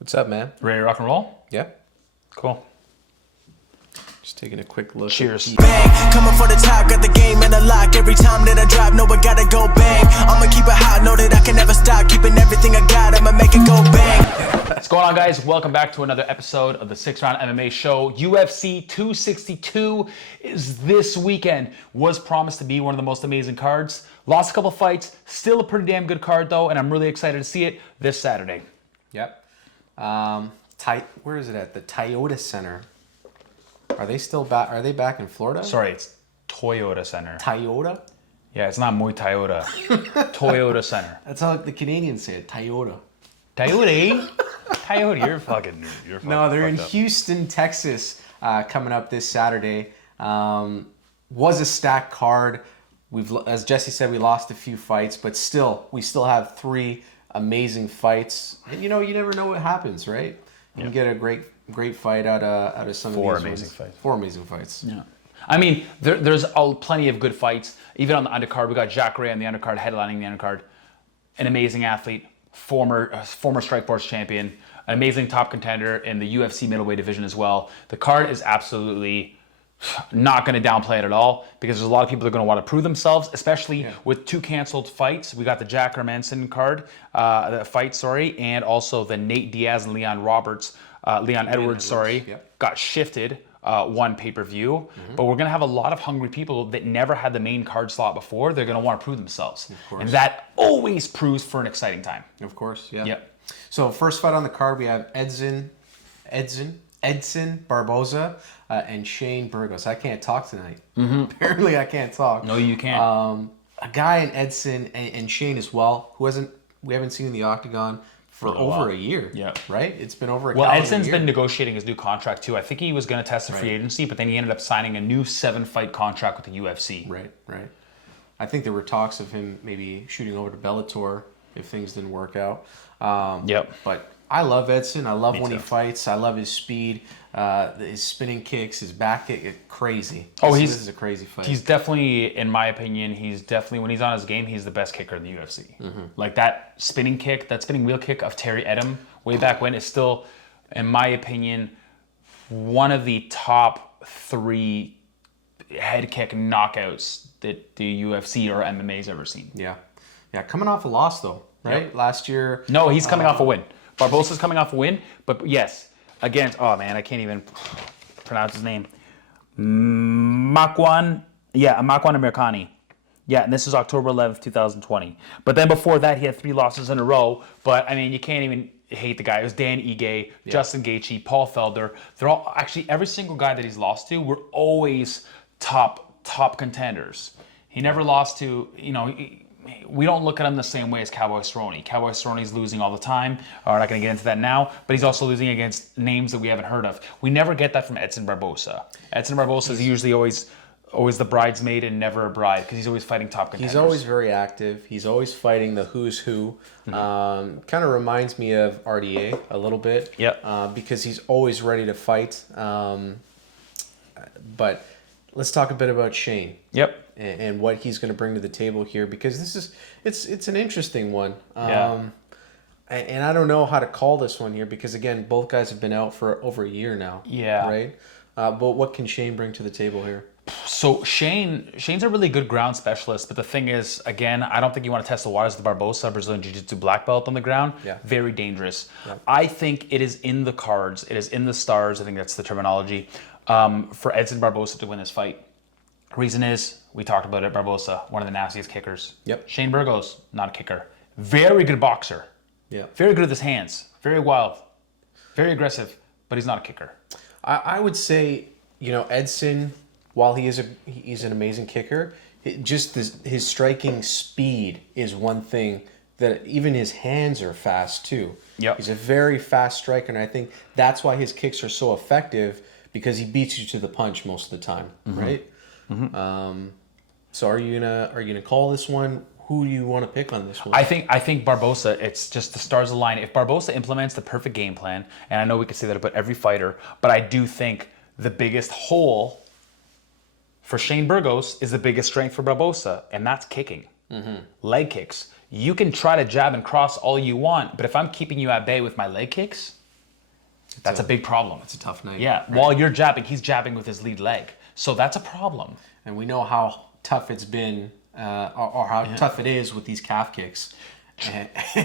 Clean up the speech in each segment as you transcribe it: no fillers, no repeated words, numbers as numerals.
What's up, man? Ready to rock and roll? Yeah. Cool. Just taking a quick look. Cheers. Bang, coming for the top, got the game in the lock. Every time that I drop, know I gotta go bang. I'ma keep it hot, know that I can never stop. Keeping everything I got, I'ma make it go bang. What's going on, guys? Welcome back to another episode of the 6-Round MMA Show. UFC 262 is this weekend. Was promised to be one of the most amazing cards. Lost a couple fights. Still a pretty damn good card, though, and I'm really excited to see it this Saturday. Yep. Where is it at? The Toyota Center. Are they still back? Are they back in Florida? Sorry, it's Toyota Center. Toyota? Yeah, it's not Muay Toyota. Toyota Center. That's how the Canadians say it. Toyota. Toyota? Toyota, you're fucking No, they're in fucked up. Houston, Texas, coming up this Saturday. Was a stacked card. As Jesse said, we lost a few fights, but still, we still have 3 amazing fights. And you never know what happens, right? You can get a great fight out of some of these 4 ones. amazing fights. 4 amazing fights. Yeah. I mean, there's plenty of good fights. Even on the undercard, we got Jacare on the undercard, headlining the undercard. An amazing athlete, former Strikeforce champion, an amazing top contender in the UFC middleweight division as well. The card is absolutely not going to downplay it at all because there's a lot of people that are going to want to prove themselves, especially with 2 canceled fights. We got the Jacare Manson card, and also the Nate Diaz and Leon Edwards, got shifted 1 pay-per-view. Mm-hmm. But we're going to have a lot of hungry people that never had the main card slot before. They're going to want to prove themselves. And that always proves for an exciting time. Of course, yeah. Yep. So first fight on the card, we have Edson Barboza and Shane Burgos. I can't talk tonight. Mm-hmm. Apparently, I can't talk. No, you can't. A guy in Edson and Shane as well, who we haven't seen in the octagon for over a year. Yeah. Right? It's been over a Well, calendar Edson's year. been negotiating his new contract too. I think he was going to test the free agency, but then he ended up signing a new 7-fight contract with the UFC. Right. I think there were talks of him maybe shooting over to Bellator if things didn't work out. But I love Edson. I love when he fights. I love his speed, his spinning kicks, his back kick. Crazy. This is a crazy fight. He's definitely, in my opinion, when he's on his game, he's the best kicker in the UFC. Mm-hmm. Like that spinning wheel kick of Terry Edom way back when is still, in my opinion, one of the top 3 head kick knockouts that the UFC or MMA's ever seen. Yeah. Coming off a loss though, right? Yep. Last year. No, he's coming off a win. Barboza's coming off a win, but yes, against, I can't even pronounce his name. Makwan Amerikani. Yeah, and this is October 11th, 2020. But then before that, he had 3 losses in a row. But, I mean, you can't even hate the guy. It was Dan Ige, Justin Gaethje, Paul Felder. They're all, actually, every single guy that he's lost to were always top contenders. He never lost to, we don't look at him the same way as Cowboy Cerrone. Cowboy Cerrone's losing all the time. We're not going to get into that now, but he's also losing against names that we haven't heard of. We never get that from Edson Barboza. Edson Barboza is usually always the bridesmaid and never a bride because he's always fighting top contenders. He's always very active. He's always fighting the who's who. Mm-hmm. Kind of reminds me of RDA a little bit. Yep. Because he's always ready to fight. But let's talk a bit about Shane. Yep. And what he's going to bring to the table here, because it's an interesting one. And I don't know how to call this one here because, again, both guys have been out for over a year now. Yeah. Right? But what can Shane bring to the table here? So Shane's a really good ground specialist, but the thing is, again, I don't think you want to test the waters of the Barboza Brazilian Jiu-Jitsu black belt on the ground. Yeah. Very dangerous. Yeah. I think it is in the cards. It is in the stars. I think that's the terminology for Edson Barboza to win this fight. Reason is, we talked about it, Barboza, one of the nastiest kickers. Yep. Shane Burgos, not a kicker. Very good boxer. Yeah. Very good with his hands. Very wild. Very aggressive, but he's not a kicker. I would say, Edson, while he's an amazing kicker, his striking speed is one thing that even his hands are fast too. Yep. He's a very fast striker, and I think that's why his kicks are so effective because he beats you to the punch most of the time, right? Mm-hmm. So are you gonna call this one? Who do you want to pick on this one? I think Barboza, it's just the stars align. If Barboza implements the perfect game plan, and I know we could say that about every fighter, but I do think the biggest hole for Shane Burgos is the biggest strength for Barboza, and that's kicking. Mm-hmm. Leg kicks. You can try to jab and cross all you want, but if I'm keeping you at bay with my leg kicks, That's a big problem. It's a tough night. Yeah, right. While you're jabbing, he's jabbing with his lead leg. So that's a problem. And we know how tough it's been, or how tough it is with these calf kicks.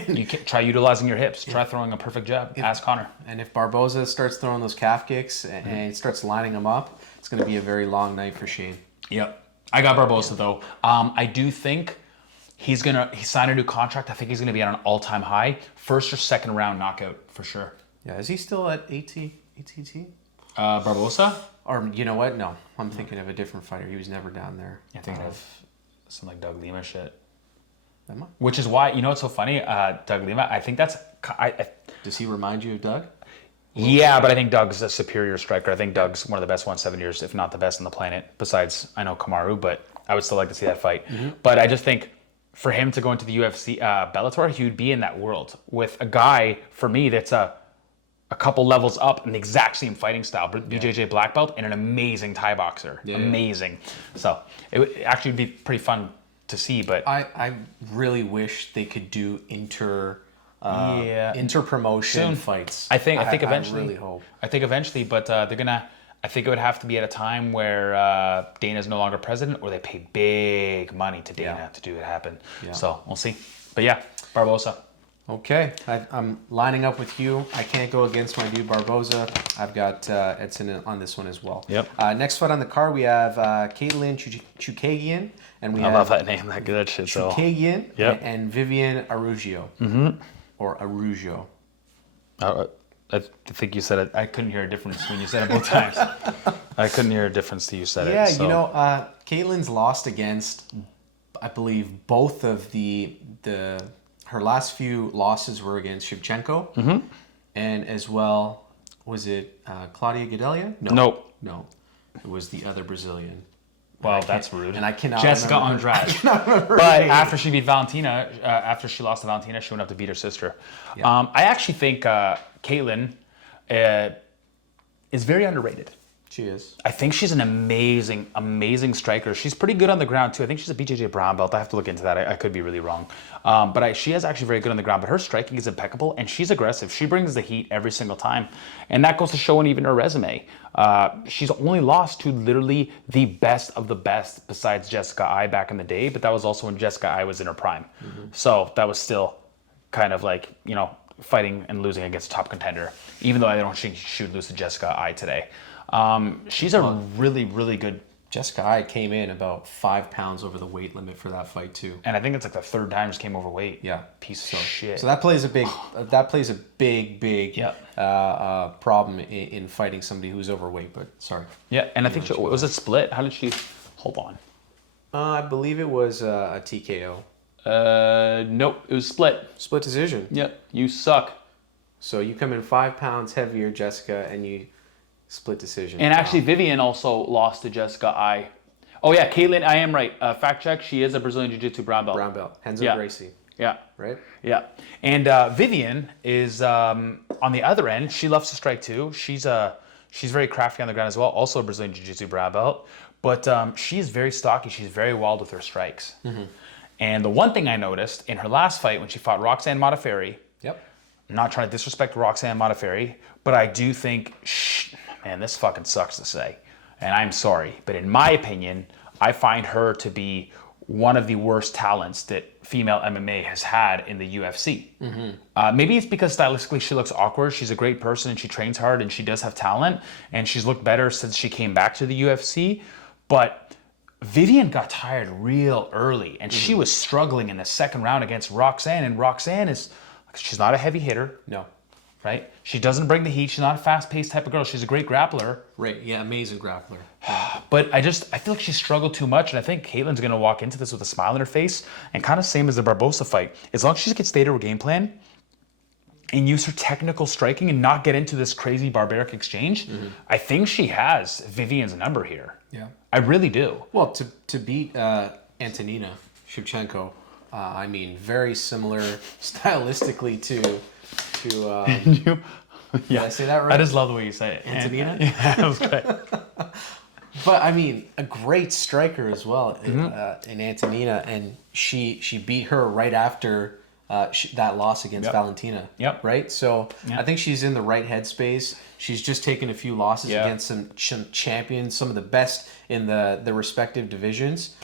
You can try utilizing your hips. Try throwing a perfect jab. Ask Connor. And if Barboza starts throwing those calf kicks and starts lining them up, it's going to be a very long night for Shane. Yep. I got Barboza though. I do think he signed a new contract. I think he's gonna be at an all-time high. First or second round knockout for sure. Yeah. Is he still at ATT? Barboza? Or you know what? No, I'm thinking of a different fighter. He was never down there. I'm thinking of some like Doug Lima shit. Am I? Which is why, you know what's so funny? Doug Lima, I think that's... Does he remind you of Doug? Yeah, but I think Doug's a superior striker. I think Doug's one of the best 1 years, if not the best on the planet, besides, I know, Kamaru, but I would still like to see that fight. But I just think for him to go into the UFC Bellator, he would be in that world with a guy, for me, that's a couple levels up in the exact same fighting style. BJJ black belt and an amazing Thai boxer. Yeah, amazing. So it would actually be pretty fun to see, but I really wish they could do inter-promotion fights. I think eventually. I really hope. I think eventually, but they're gonna. I think it would have to be at a time where Dana's no longer president, or they pay big money to Dana to do it happen. Yeah. So we'll see. But yeah, Barboza. Okay, I'm lining up with you. I can't go against my dude Barboza. I've got Edson on this one as well. Yep. Next fight on the card, we have Katlyn Chookagian, and I love that name. That good shit. Chookagian and Viviane Arugio. Or Arugio. I think you said it. I couldn't hear a difference when you said it both times. I couldn't hear a difference till you said it. Yeah, you know, Katlyn's lost against, I believe, both of her last few losses were against Shevchenko, and as well, was it Claudia Gadelha? No, it was the other Brazilian. Well, that's rude. And I cannot Jessica remember. Andrade. I cannot remember. But after she beat Valentina, after she lost to Valentina, she went up to beat her sister. Yeah. I actually think Katlyn is very underrated. She is. I think she's an amazing, amazing striker. She's pretty good on the ground too. I think she's a BJJ brown belt. I have to look into that. I could be really wrong. But she is actually very good on the ground. But her striking is impeccable, and she's aggressive. She brings the heat every single time. And that goes to show in even her resume. She's only lost to literally the best of the best besides Jessica Ai back in the day. But that was also when Jessica Ai was in her prime. So that was still kind of like, you know, fighting and losing against a top contender. Even though I don't think she would lose to Jessica Ai today. She's a really, really good... Jessica Ai came in about 5 pounds over the weight limit for that fight too. And I think it's like the third time she came overweight. Yeah. Piece of shit. So that plays a big problem in fighting somebody who's overweight, but sorry. Yeah, and I think was it split? How did she... Hold on. I believe it was a TKO. Nope, it was split. Split decision. Yep, you suck. So you come in 5 pounds heavier, Jessica, and you... Split decision. And actually, Viviane also lost to Jessica Ai. Oh yeah, Katlyn, I am right. Fact check, she is a Brazilian Jiu-Jitsu brown belt. Brown belt. Renzo Gracie. Yeah. Right? Yeah. And Viviane is, on the other end, she loves to strike too. She's very crafty on the ground as well. Also a Brazilian Jiu-Jitsu brown belt. But she's very stocky. She's very wild with her strikes. And the one thing I noticed in her last fight when she fought Roxanne Modafferi. Yep. I'm not trying to disrespect Roxanne Modafferi, but I do think... Man, this fucking sucks to say, and I'm sorry, but in my opinion, I find her to be one of the worst talents that female MMA has had in the UFC. Maybe it's because stylistically she looks awkward. She's a great person and she trains hard and she does have talent, and she's looked better since she came back to the UFC. But Viviane got tired real early, and she was struggling in the second round against Roxanne, and Roxanne she's not a heavy hitter. No. Right? She doesn't bring the heat. She's not a fast-paced type of girl. She's a great grappler. Right. Yeah, amazing grappler. But I feel like she struggled too much, and I think Katlyn's going to walk into this with a smile on her face, and kind of same as the Barboza fight. As long as she can stay to her game plan and use her technical striking and not get into this crazy barbaric exchange, I think she has Viviane's number here. Yeah. I really do. Well, to beat Antonina Shevchenko, I mean, very similar stylistically to Did I say that right? I just love the way you say it. Antonina? Yeah, that was great. But I mean, a great striker as well in Antonina, and she beat her right after that loss against Valentina. Yep. Right? So I think she's in the right headspace. She's just taken a few losses against some champions, some of the best in the respective divisions.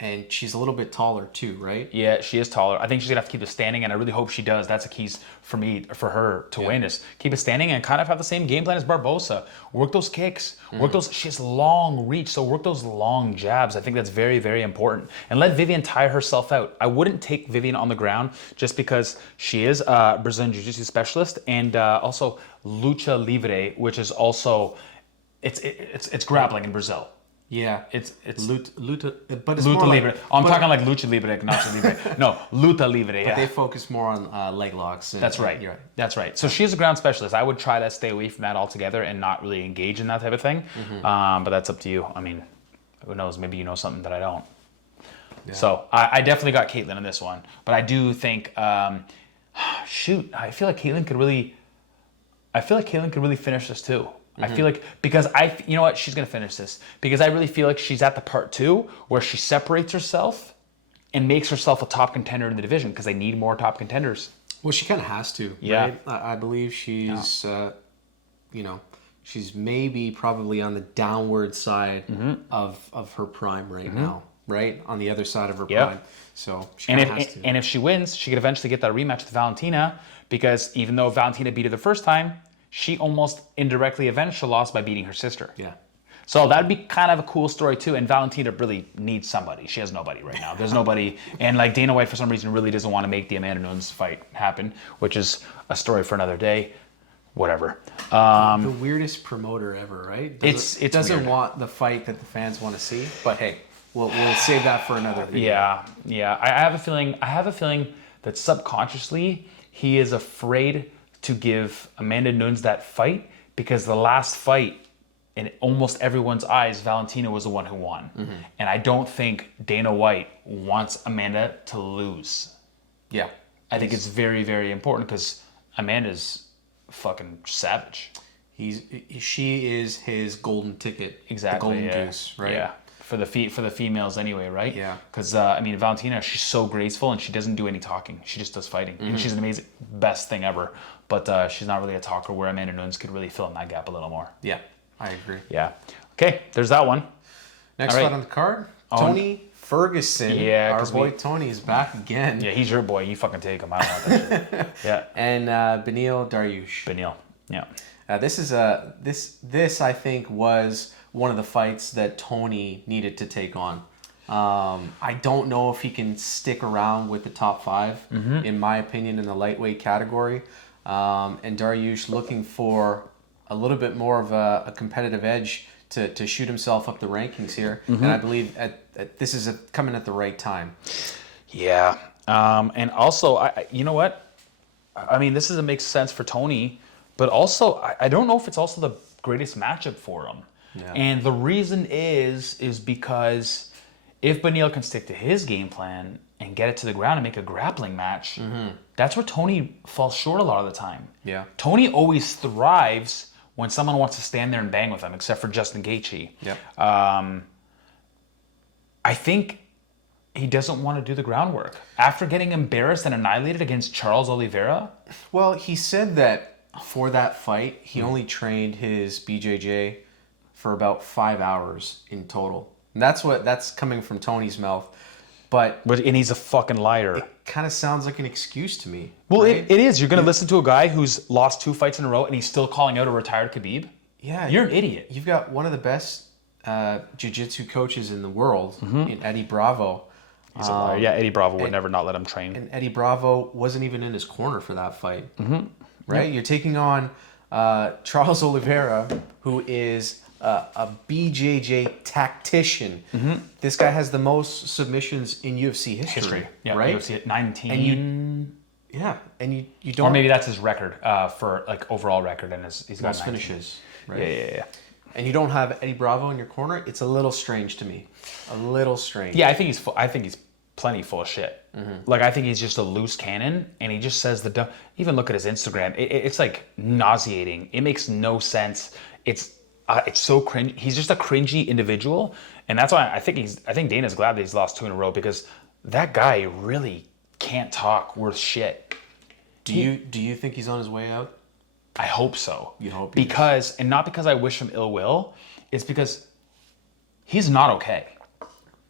And she's a little bit taller too, right? Yeah, she is taller. I think she's gonna have to keep it standing, and I really hope she does. That's a key for her to win, is keep it standing and kind of have the same game plan as Barboza. Work those kicks, work those. She has long reach, so work those long jabs. I think that's very, very important. And let Viviane tire herself out. I wouldn't take Viviane on the ground just because she is a Brazilian Jiu Jitsu specialist and also lucha libre, which is also it's grappling in Brazil. Yeah, it's luta, but it's luta more libre. like, I'm talking like lucha libre, not libre. No, luta libre. Yeah, they focus more on leg locks. That's right. You're right. That's right. So she's a ground specialist. I would try to stay away from that altogether and not really engage in that type of thing. But that's up to you. I mean, who knows? Maybe you know something that I don't. Yeah. So I definitely got Katlyn in this one, but I do think, shoot, I feel like Katlyn could really finish this too. I feel like, because you know what, she's going to finish this, because I really feel like she's at the part 2 where she separates herself and makes herself a top contender in the division, because they need more top contenders. Well, she kind of has to, right? I believe she's, she's maybe probably on the downward side of her prime right now, right? On the other side of her prime. So she kind of has to. And if she wins, she could eventually get that rematch with Valentina, because even though Valentina beat her the first time, she almost indirectly avenged her loss by beating her sister. Yeah. So that'd be kind of a cool story too. And Valentina really needs somebody. She has nobody right now. There's nobody. And like Dana White, for some reason, really doesn't want to make the Amanda Nunes fight happen, which is a story for another day. Whatever. The weirdest promoter ever, right? It doesn't weird. want the fight that the fans want to see. But hey, we'll save that for another video. Yeah. I have a feeling that subconsciously he is afraid to give Amanda Nunes that fight, because the last fight, in almost everyone's eyes, Valentina was the one who won. And I don't think Dana White wants Amanda to lose. Yeah. I think it's very, very important, because Amanda's fucking savage. She is his golden ticket. Exactly. The golden goose, right? Yeah. For the females anyway, right? Yeah. Because Valentina, she's so graceful and she doesn't do any talking. She just does fighting, and she's an amazing, best thing ever. But she's not really a talker, where Amanda Nunes could really fill in that gap a little more. Yeah, I agree. Yeah. Okay, there's that one. Next fight on the card, Tony Ferguson. Yeah, our boy Tony is back again. Yeah, he's your boy. You fucking take him. I don't want that shit. Yeah. And Beneil Dariush. Beneil. Yeah. This I think was one of the fights that Tony needed to take on. I don't know if he can stick around with the top 5, in my opinion, in the lightweight category. And Dariush looking for a little bit more of a competitive edge to shoot himself up the rankings here. And I believe this is coming at the right time. Yeah. And also, you know what? I mean, this makes sense for Tony, but also, I don't know if it's also the greatest matchup for him. Yeah. And the reason is because if Beneil can stick to his game plan and get it to the ground and make a grappling match, that's where Tony falls short a lot of the time. Yeah. Tony always thrives when someone wants to stand there and bang with him, except for Justin Gaethje. Yep. I think he doesn't want to do the groundwork. After getting embarrassed and annihilated against Charles Oliveira. Well, he said that for that fight, he only trained his BJJ for about 5 hours in total. And that's coming from Tony's mouth. And he's a fucking liar. It kind of sounds like an excuse to me. Well, right? it is. You're going to listen to a guy who's lost 2 fights in a row and he's still calling out a retired Khabib? Yeah. You're an idiot. You've got one of the best jiu-jitsu coaches in the world, in Eddie Bravo. He's a liar. Yeah, Eddie Bravo would never not let him train. And Eddie Bravo wasn't even in his corner for that fight. Right? You're taking on Charles Oliveira, who is a BJJ tactician. This guy has the most submissions in UFC history. Yeah, right? UFC at 19. And you don't. Or maybe that's his record for like overall record, and he's got most 19 finishes. Right? Yeah. And you don't have Eddie Bravo in your corner. It's a little strange to me. A little strange. Yeah, I think he's plenty full of shit. Like, I think he's just a loose cannon, and he just says even look at his Instagram. It's like nauseating. It makes no sense. It's so cringe. He's just a cringy individual, and that's why I think Dana's glad that he's lost 2 in a row, because that guy really can't talk worth shit. Do you think he's on his way out? I hope so. You hope he is. Because, and not because I wish him ill will, it's because he's not okay.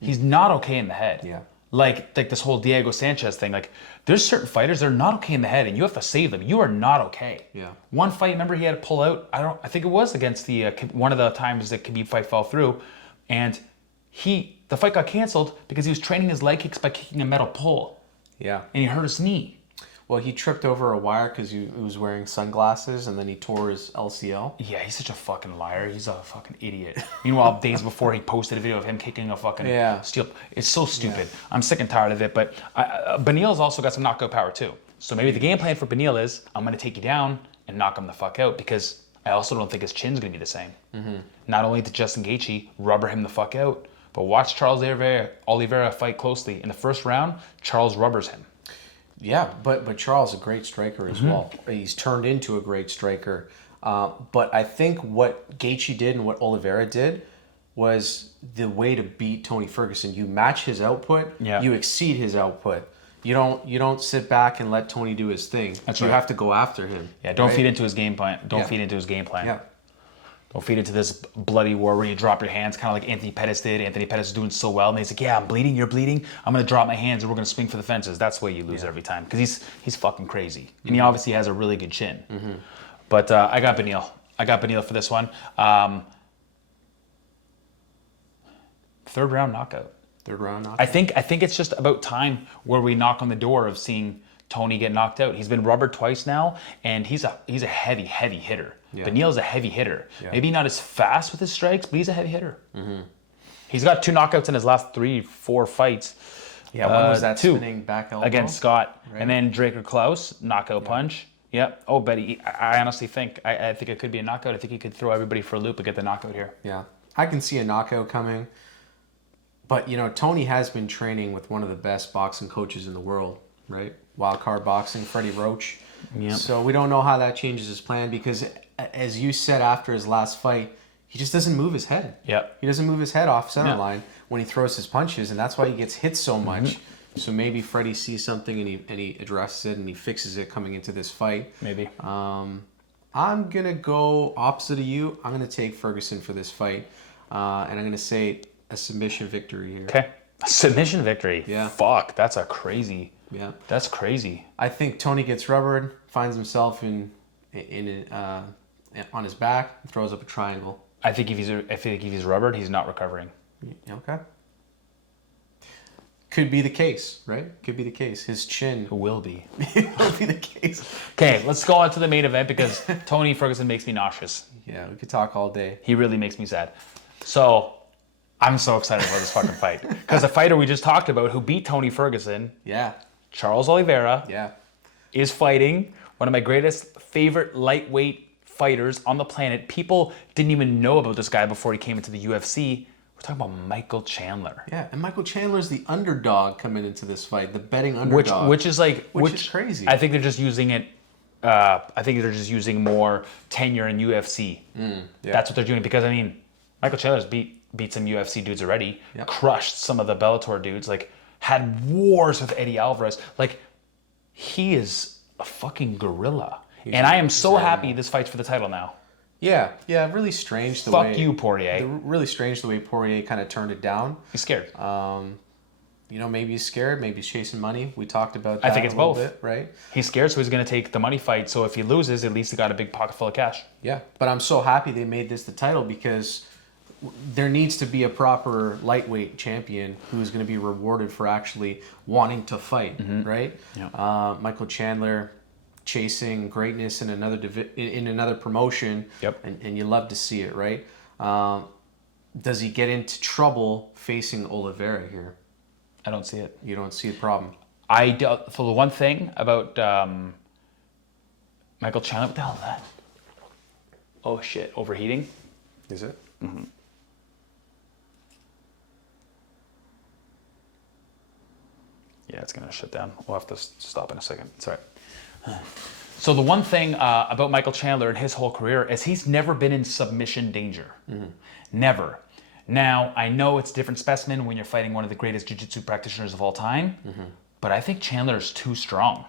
He's not okay in the head. Yeah. Like this whole Diego Sanchez thing. Like, there's certain fighters that are not okay in the head, and you have to save them. You are not okay. Yeah. One fight, remember, he had to pull out. I think it was against the one of the times that Khabib fight fell through, and the fight got canceled because he was training his leg kicks by kicking a metal pole. Yeah. And he hurt his knee. Well, he tripped over a wire because he was wearing sunglasses, and then he tore his LCL. Yeah, he's such a fucking liar. He's a fucking idiot. Meanwhile, days before, he posted a video of him kicking a fucking steel. It's so stupid. Yeah. I'm sick and tired of it. But Beneil's also got some knockout power too. So maybe the game plan for Beneil is, I'm going to take you down and knock him the fuck out, because I also don't think his chin's going to be the same. Mm-hmm. Not only did Justin Gaethje rubber him the fuck out, but watch Charles Oliveira fight closely. In the first round, Charles rubbers him. Yeah, but Charles is a great striker as well. He's turned into a great striker. But I think what Gaethje did and what Oliveira did was the way to beat Tony Ferguson. You match his output, you exceed his output. You don't sit back and let Tony do his thing. That's you right. have to go after him. Yeah, don't feed into his game plan. Don't feed into his game plan. Yeah. Don't feed into this bloody war where you drop your hands, kind of like Anthony Pettis did. Anthony Pettis is doing so well, and he's like, yeah, I'm bleeding, you're bleeding. I'm going to drop my hands, and we're going to swing for the fences. That's the way you lose every time, because he's fucking crazy. And he obviously has a really good chin. Mm-hmm. But I got Beneil. I got Beneil for this one. Third round knockout. Third round knockout. I think it's just about time where we knock on the door of seeing Tony get knocked out. He's been rubbered twice now, and he's a heavy hitter. Yeah. Beneil's a heavy hitter. Yeah. Maybe not as fast with his strikes, but he's a heavy hitter. Mm-hmm. He's got 2 knockouts in his last 3-4 fights. Yeah, one was that spinning back elbow against Scott, right? And then Draker Klaus knockout punch. Yep. Oh, Betty, I honestly think I think it could be a knockout. I think he could throw everybody for a loop and get the knockout here. Yeah, I can see a knockout coming. But Tony has been training with one of the best boxing coaches in the world, right? Wildcard Boxing, Freddie Roach. Yep. So we don't know how that changes his plan, because, as you said after his last fight, he just doesn't move his head. Yep. He doesn't move his head off center line when he throws his punches, and that's why he gets hit so much. Mm-hmm. So maybe Freddie sees something and he addresses it and he fixes it coming into this fight. Maybe. I'm going to go opposite of you. I'm going to take Ferguson for this fight, and I'm going to say a submission victory here. Okay. A submission victory. Yeah. Fuck, that's a crazy. Yeah. That's crazy. I think Tony gets rubbered, finds himself on his back, and throws up a triangle. I think if he's rubbered, he's not recovering. Okay. Could be the case, right? Could be the case. His chin will be. It will be the case. Okay, let's go on to the main event, because Tony Ferguson makes me nauseous. Yeah, we could talk all day. He really makes me sad. So I'm so excited about this fucking fight, because the fighter we just talked about who beat Tony Ferguson, Charles Oliveira, is fighting one of my favorite lightweight fighters on the planet. People didn't even know about this guy before he came into the UFC. We're talking about Michael Chandler. Yeah, and Michael Chandler is the underdog coming into this fight, the betting underdog. Which is crazy. I think they're just using it. I think they're just using more tenure in UFC. That's what they're doing, because Michael Chandler's beat some UFC dudes already, crushed some of the Bellator dudes, had wars with Eddie Alvarez. He is a fucking gorilla. And I am so happy this fight's for the title now. Yeah, really strange Fuck you, Poirier. Really strange the way Poirier kind of turned it down. He's scared. Maybe he's scared, maybe he's chasing money. We talked about that. I think it's both. Bit, right? He's scared, so he's going to take the money fight. So if he loses, at least he got a big pocket full of cash. Yeah, but I'm so happy they made this the title, because there needs to be a proper lightweight champion who is going to be rewarded for actually wanting to fight, right? Yeah. Michael Chandler chasing greatness in another promotion, and you love to see it, right? Does he get into trouble facing Oliveira here? I don't see it. You don't see a problem? For the one thing about Michael Chandler, what the hell is that? Oh shit, overheating? Is it? Mm-hmm. Yeah, it's going to shut down. We'll have to stop in a second. It's all right. So the one thing about Michael Chandler and his whole career is he's never been in submission danger. Mm-hmm. Never. Now, I know it's a different specimen when you're fighting one of the greatest jiu-jitsu practitioners of all time, but I think Chandler is too strong.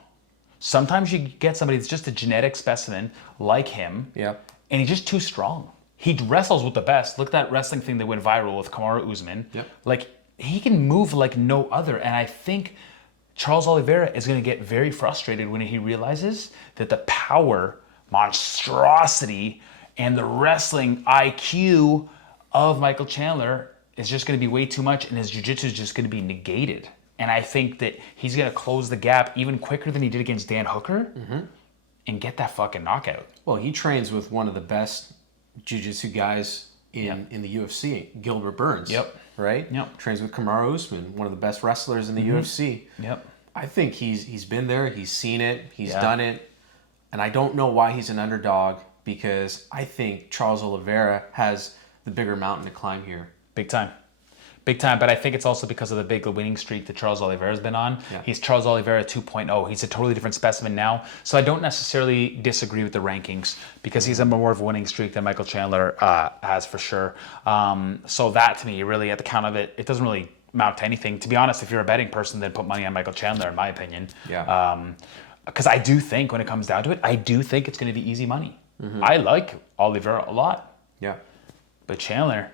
Sometimes you get somebody that's just a genetic specimen like him, and he's just too strong. He wrestles with the best. Look at that wrestling thing that went viral with Kamaru Usman. Like, he can move like no other, and I think Charles Oliveira is going to get very frustrated when he realizes that the power, monstrosity, and the wrestling IQ of Michael Chandler is just going to be way too much, and his jiu-jitsu is just going to be negated. And I think that he's going to close the gap even quicker than he did against Dan Hooker and get that fucking knockout. Well, he trains with one of the best jiu-jitsu guys in the UFC, Gilbert Burns. Right? Trains with Kamaru Usman, one of the best wrestlers in the UFC. I think he's been there, he's seen it, he's done it. And I don't know why he's an underdog, because I think Charles Oliveira has the bigger mountain to climb here. Big time. Big time, but I think it's also because of the big winning streak that Charles Oliveira's been on. He's Charles Oliveira 2.0. He's a totally different specimen now. So I don't necessarily disagree with the rankings, because he's a more of a winning streak than Michael Chandler has for sure. So that, to me, really, at the count of it, it doesn't really amount to anything. To be honest, if you're a betting person, then put money on Michael Chandler, in my opinion. Because I do think, when it comes down to it, I do think it's going to be easy money. I like Oliveira a lot. But Chandler,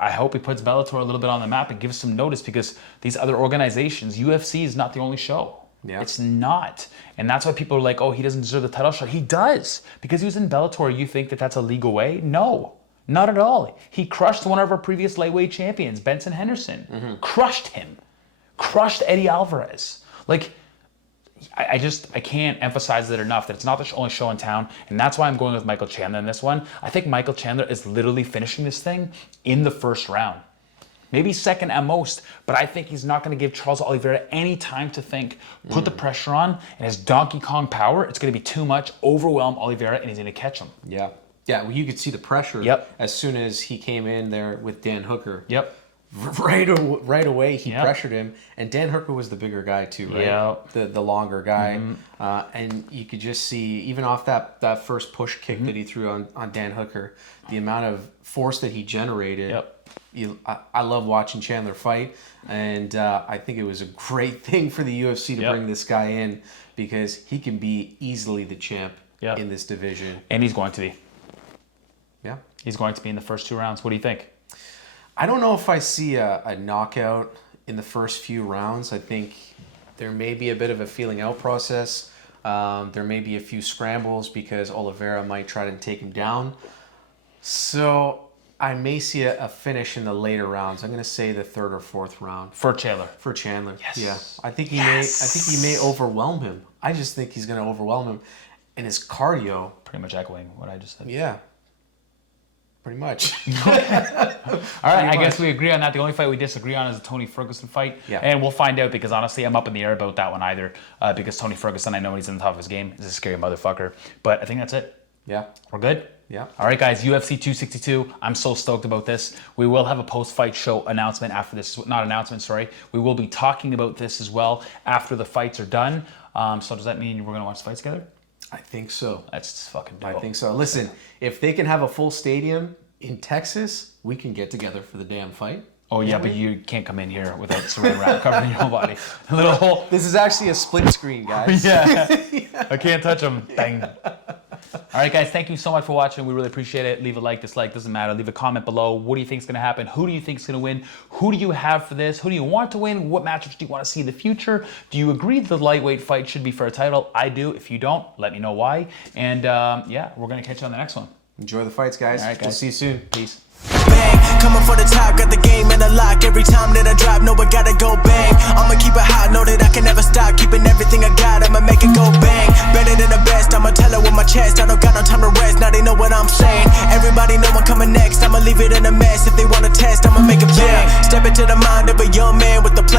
I hope he puts Bellator a little bit on the map and gives some notice, because these other organizations, UFC is not the only show. It's not. And that's why people are like, oh, he doesn't deserve the title shot. He does. Because he was in Bellator, you think that that's a legal way? No, not at all. He crushed one of our previous lightweight champions, Benson Henderson. Crushed him. Crushed Eddie Alvarez. Like, I can't emphasize it enough that it's not the only show in town, and that's why I'm going with Michael Chandler in this one. I think Michael Chandler is literally finishing this thing in the first round. Maybe second at most, but I think he's not going to give Charles Oliveira any time to think, put the pressure on, and his Donkey Kong power, it's going to be too much, overwhelm Oliveira, and he's going to catch him. Well, you could see the pressure as soon as he came in there with Dan Hooker. Right away, he pressured him, and Dan Hooker was the bigger guy too, right? The longer guy, and you could just see, even off that first push kick that he threw on Dan Hooker, the amount of force that he generated. I love watching Chandler fight, and I think it was a great thing for the UFC to bring this guy in, because he can be easily the champ in this division, and he's going to be. He's going to be in the first 2 rounds. What do you think? I don't know if I see a knockout in the first few rounds. I think there may be a bit of a feeling out process. There may be a few scrambles, because Oliveira might try to take him down. So I may see a finish in the later rounds. I'm going to say the 3rd or 4th round. For Chandler. For Chandler. I think he may overwhelm him. I just think he's going to overwhelm him. And his cardio. Pretty much echoing what I just said. Pretty much. All right, I guess we agree on that. The only fight we disagree on is the Tony Ferguson fight. And we'll find out, because honestly, I'm up in the air about that one either. Because Tony Ferguson, I know he's in the top of his game, is a scary motherfucker. But I think that's it. We're good? All right, guys, UFC 262. I'm so stoked about this. We will have a post-fight show announcement after this. Not announcement, sorry. We will be talking about this as well after the fights are done. So does that mean we're going to watch the fights together? I think so. That's fucking dope. I think so. Listen, if they can have a full stadium in Texas, we can get together for the damn fight. Oh yeah, but you can't come in here without saran wrap covering your whole body. A little hole. This is actually a split screen, guys. I can't touch them. Bang. All right, guys, thank you so much for watching. We really appreciate it. Leave a like, dislike, doesn't matter. Leave a comment below. What do you think is going to happen? Who do you think is going to win? Who do you have for this? Who do you want to win? What matchups do you want to see in the future? Do you agree that the lightweight fight should be for a title? I do. If you don't, let me know why. And yeah, we're going to catch you on the next one. Enjoy the fights, guys. All right, guys. We'll see you soon. Peace. Bang, coming for the top, got the game in the lock. Every time that I drop, know I gotta go bang. I'ma keep it hot, know that I can never stop. Keeping everything I got, I'ma make it go bang. Better than the best, I'ma tell it with my chest. I don't got no time to rest, now they know what I'm saying. Everybody know I'm coming next, I'ma leave it in a mess. If they wanna test, I'ma make it bang. Step into the mind of a young man with the plan.